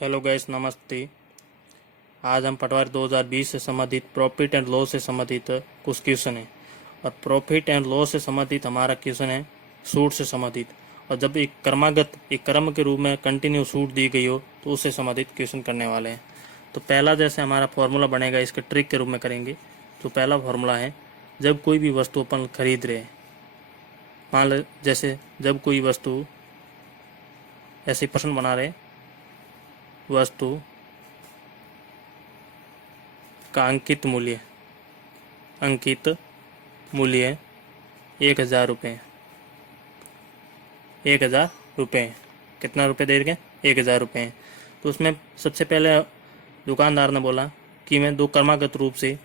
Hello guys, नमस्ते। आज हम पटवारी 2020 से संबंधित प्रॉफिट एंड लॉस से संबंधित कुछ क्वेश्चन है। और प्रॉफिट एंड लॉस से संबंधित हमारा क्वेश्चन है सूट से संबंधित। और जब एक क्रम के रूप में कंटिन्यू सूट दी गई हो तो उससे संबंधित क्वेश्चन करने वाले हैं। तो पहला जैसे हमारा फॉर्मूला बनेगा, इसके ट्रिक के रूप में करेंगे। तो पहला फॉर्मूला है, जब कोई भी वस्तु अपन खरीद रहे हैं, मान लो जैसे जब कोई वस्तु ऐसे प्रश्न बना रहे, वस्तु का अंकित मूल्य 1,000 रुपये। 1,000 रुपये कितना रुपये दे रहे? 1,000 रुपये। तो उसमें सबसे पहले दुकानदार ने बोला कि मैं दो क्रमागत रूप से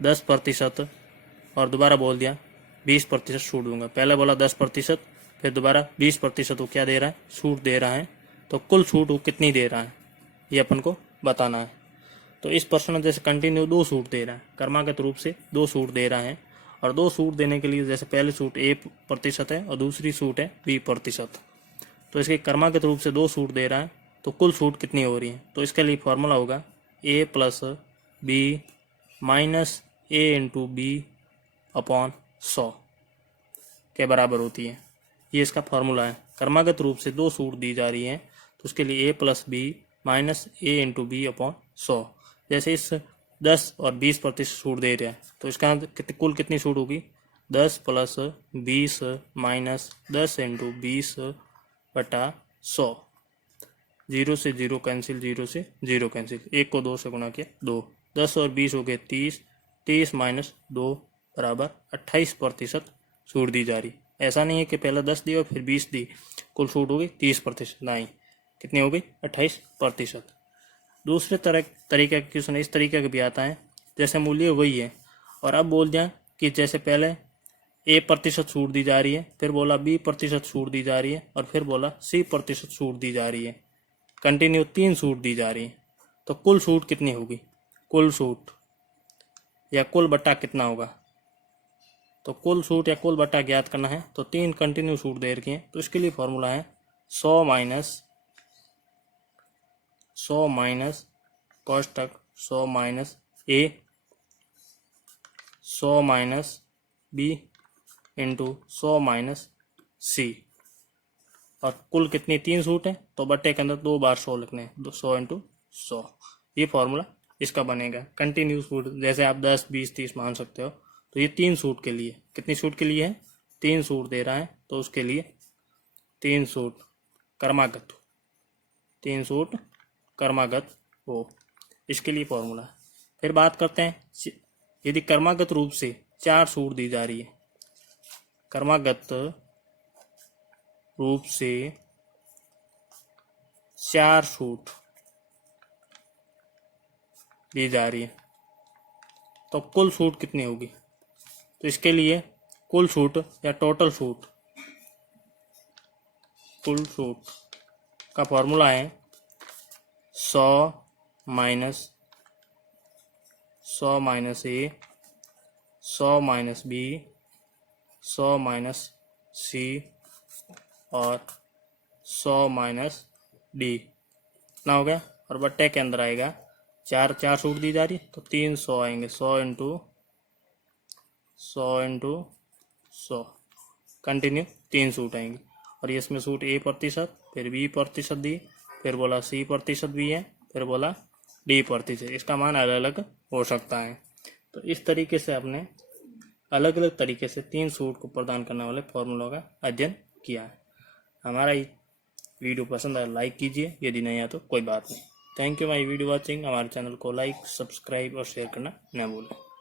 10% और दोबारा बोल दिया 20% छूट दूंगा। पहले बोला 10%, फिर दोबारा 20% वो क्या दे रहा है? छूट दे रहा है। तो कुल छूट वो कितनी दे रहा है ये अपन को बताना है। तो इस प्रश्न में जैसे कंटिन्यू 2 सूट दे रहा है, क्रमागत रूप से 2 सूट दे रहा है। और 2 सूट देने के लिए जैसे पहले सूट 1% है और दूसरी सूट है 20%। तो इसके क्रमागत रूप से 2 सूट दे रहा है, तो कुल छूट कितनी हो रही है? तो इसके लिए फॉर्मूला होगा A + B - A × B/100 के बराबर होती है। ये इसका फॉर्मूला है। क्रमागत रूप से 2 सूट दी जा रही है, तो उसके लिए A + B - A × B/100। जैसे इस 10 और 20% छूट दे रहा है, तो इसका कुल कितनी छूट होगी? 10 + 20 - 10 × 20/100। 0 से 0 कैंसिल, 0 से 0 कैंसिल, 1 को 2 से गुणा किया 2। 10 और 20 हो गए 30, 30 - 2 बराबर 28% छूट दी जा रही। ऐसा नहीं है कि पहले 10 दी और फिर 20 दी, कुल छूट होगी 30%। नहीं, कितनी हो गई? 28%। दूसरे तरीके का क्वेश्चन इस तरीके का भी आता है, जैसे मूल्य वही है और अब बोल दिया कि जैसे पहले A% छूट दी जा रही है, फिर बोला B% छूट दी जा रही है और फिर बोला C% छूट दी जा रही है। कंटिन्यू 3 छूट दी जा रही है। तो कुल छूट कितनी होगी? कुल छूट या कुल बट्टा कितना होगा? तो कुल छूट या कुल बट्टा ज्ञात करना है। तो 3 कंटिन्यू छूट दे रखी है, तो इसके लिए फॉर्मूला है 100 कोष्टक 100 - A 100 - B × 100 - C। और कुल कितनी? 3 सूट है, तो बट्टे के अंदर 2 बार 100 लिखने हैं, 100 × 100। ये फॉर्मूला इसका बनेगा। कंटिन्यू सूट जैसे आप 10, 20, 30 मान सकते हो। तो ये 3 सूट के लिए, कितनी सूट के लिए है? 3 सूट दे रहा है, तो उसके लिए 3 सूट क्रमागत, 3 सूट क्रमागत हो, इसके लिए फॉर्मूला है। फिर बात करते हैं, यदि क्रमागत रूप से 4 सूट दी जा रही है, क्रमागत रूप से 4 सूट दी जा रही है, तो कुल छूट कितनी होगी? तो इसके लिए कुल छूट या टोटल छूट, कुल छूट का फॉर्मूला है 100 - A 100 - B 100 - C और 100 - D। इतना हो गया। और बट्टे के अंदर आएगा 4 सूट दी जा रही, तो 300 आएंगे। 100 × 100 कंटिन्यू 3 सूट आएंगे। और ये इसमें सूट A%, फिर B% दी, फिर बोला C% भी है, फिर बोला D%। इसका मान अलग अलग हो सकता है। तो इस तरीके से आपने अलग अलग तरीके से 3 सूट को प्रदान करने वाले फॉर्मूलों का अध्ययन किया है। हमारा वीडियो पसंद आया लाइक कीजिए, यदि नहीं आया तो कोई बात नहीं। Thank you my video watching. हमारे चैनल को लाइक, सब्सक्राइब और शेयर करना न भूलें।